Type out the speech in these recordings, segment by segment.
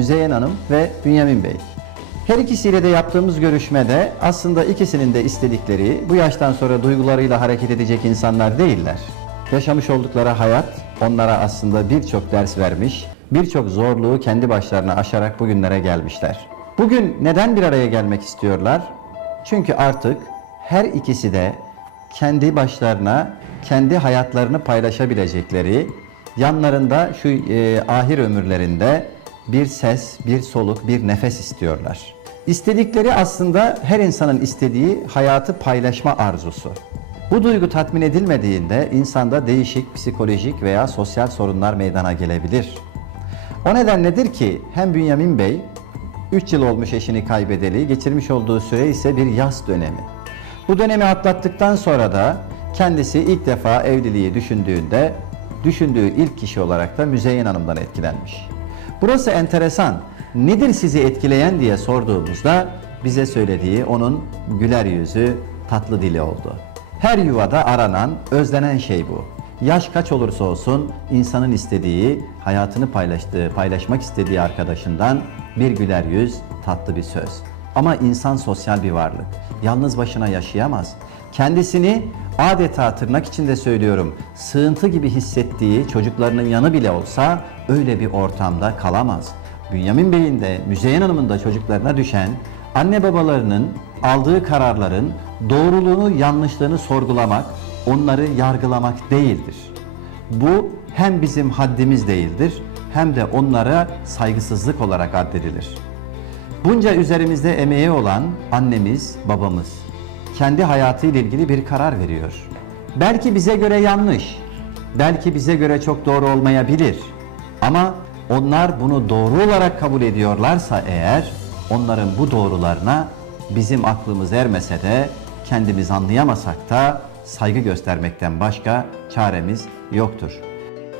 Müzeyyen Hanım ve Bünyamin Bey. Her ikisiyle de yaptığımız görüşmede aslında ikisinin de istedikleri bu yaştan sonra duygularıyla hareket edecek insanlar değiller. Yaşamış oldukları hayat onlara aslında birçok ders vermiş, birçok zorluğu kendi başlarına aşarak bugünlere gelmişler. Bugün neden bir araya gelmek istiyorlar? Çünkü artık her ikisi de kendi başlarına, kendi hayatlarını paylaşabilecekleri, yanlarında şu e, ahir ömürlerinde bir ses, bir soluk, bir nefes istiyorlar. İstedikleri aslında her insanın istediği hayatı paylaşma arzusu. Bu duygu tatmin edilmediğinde insanda değişik psikolojik veya sosyal sorunlar meydana gelebilir. O nedenledir ki hem Bünyamin Bey 3 yıl olmuş eşini kaybedeli, geçirmiş olduğu süre ise bir yaz dönemi. Bu dönemi atlattıktan sonra da kendisi ilk defa evliliği düşündüğünde düşündüğü ilk kişi olarak da Müzeyyen Hanım'dan etkilenmiş. Burası enteresan. Nedir sizi etkileyen diye sorduğumuzda bize söylediği onun güler yüzü, tatlı dili oldu. Her yuvada aranan, özlenen şey bu. Yaş kaç olursa olsun insanın istediği, hayatını paylaştığı, paylaşmak istediği arkadaşından bir güler yüz, tatlı bir söz. Ama insan sosyal bir varlık. Yalnız başına yaşayamaz. Kendisini adeta tırnak içinde söylüyorum, sığıntı gibi hissettiği çocuklarının yanı bile olsa öyle bir ortamda kalamaz. Bünyamin Bey'in de Müzeyyen Hanım'ın da çocuklarına düşen anne babalarının aldığı kararların doğruluğunu, yanlışlığını sorgulamak, onları yargılamak değildir. Bu hem bizim haddimiz değildir hem de onlara saygısızlık olarak addedilir. Bunca üzerimizde emeği olan annemiz, babamız kendi hayatıyla ilgili bir karar veriyor. Belki bize göre yanlış, belki bize göre çok doğru olmayabilir. Ama onlar bunu doğru olarak kabul ediyorlarsa eğer onların bu doğrularına bizim aklımız ermese de kendimiz anlayamasak da saygı göstermekten başka çaremiz yoktur.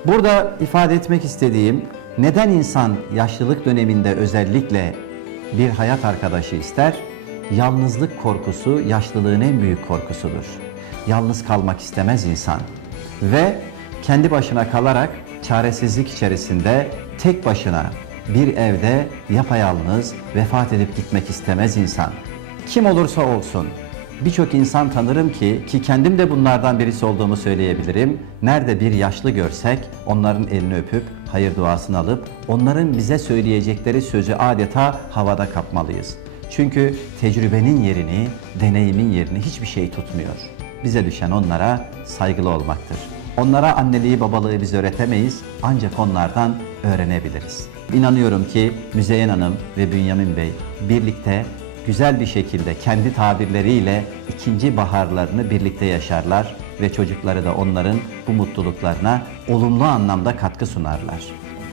Burada ifade etmek istediğim neden insan yaşlılık döneminde özellikle bir hayat arkadaşı ister? Yalnızlık korkusu yaşlılığın en büyük korkusudur. Yalnız kalmak istemez insan ve kendi başına kalarak çaresizlik içerisinde tek başına bir evde yapayalnız vefat edip gitmek istemez insan. Kim olursa olsun Birçok insan tanırım ki ki kendim de bunlardan birisi olduğumu söyleyebilirim. Nerede bir yaşlı görsek onların elini öpüp hayır duasını alıp onların bize söyleyecekleri sözü adeta havada kapmalıyız. Çünkü tecrübenin yerini, deneyimin yerini hiçbir şey tutmuyor. Bize düşen onlara saygılı olmaktır. Onlara anneliği babalığı biz öğretemeyiz ancak onlardan öğrenebiliriz. İnanıyorum ki Müzeyyen Hanım ve Bünyamin Bey birlikte güzel bir şekilde kendi tabirleriyle ikinci baharlarını birlikte yaşarlar ve çocukları da onların bu mutluluklarına olumlu anlamda katkı sunarlar.